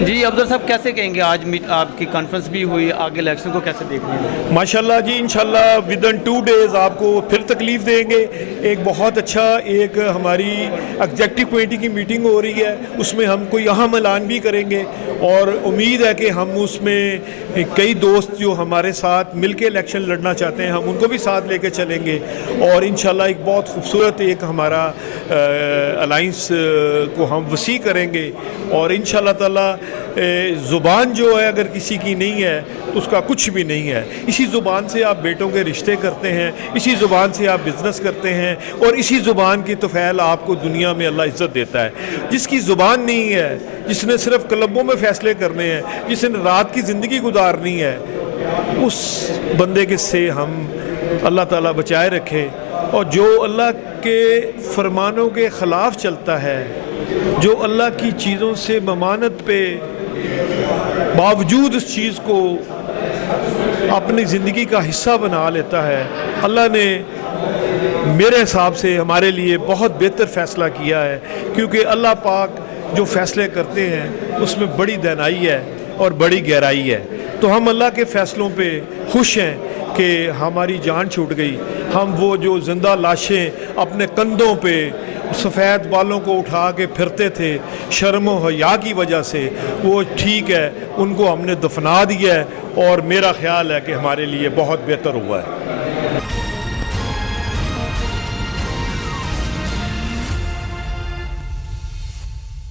جی افضل صاحب کیسے کہیں گے آج آپ کی کانفرنس بھی ہوئی, آگے الیکشن کو کیسے دیکھ رہے ہیں؟ ماشاءاللہ جی انشاءاللہ ودن 2 days آپ کو پھر تکلیف دیں گے. ایک بہت اچھا ایک ہماری ایگزیکٹو کمیٹی کی میٹنگ ہو رہی ہے, اس میں ہم کوئی اہم اعلان بھی کریں گے, اور امید ہے کہ ہم اس میں کئی دوست جو ہمارے ساتھ مل کے الیکشن لڑنا چاہتے ہیں ہم ان کو بھی ساتھ لے کے چلیں گے, اور انشاءاللہ ایک بہت خوبصورت ایک ہمارا الائنس کو ہم وسیع کریں گے. اور انشاءاللہ تعالی زبان جو ہے اگر کسی کی نہیں ہے تو اس کا کچھ بھی نہیں ہے. اسی زبان سے آپ بیٹوں کے رشتے کرتے ہیں, اسی زبان سے آپ بزنس کرتے ہیں, اور اسی زبان کی توفیل آپ کو دنیا میں اللہ عزت دیتا ہے. جس کی زبان نہیں ہے, جس نے صرف کلبوں میں فیصلے کرنے ہیں, جس نے رات کی زندگی گزارنی ہے, اس بندے کے سے ہم اللہ تعالیٰ بچائے رکھے. اور جو اللہ کے فرمانوں کے خلاف چلتا ہے, جو اللہ کی چیزوں سے ممانت پہ باوجود اس چیز کو اپنی زندگی کا حصہ بنا لیتا ہے, اللہ نے میرے حساب سے ہمارے لیے بہت بہتر فیصلہ کیا ہے. کیونکہ اللہ پاک جو فیصلے کرتے ہیں اس میں بڑی دانائی ہے اور بڑی گہرائی ہے. تو ہم اللہ کے فیصلوں پہ خوش ہیں کہ ہماری جان چھوٹ گئی. ہم وہ جو زندہ لاشیں اپنے کندھوں پہ سفید بالوں کو اٹھا کے پھرتے تھے شرم و حیا کی وجہ سے, وہ ٹھیک ہے, ان کو ہم نے دفنا دیا ہے, اور میرا خیال ہے کہ ہمارے لیے بہت بہتر ہوا ہے.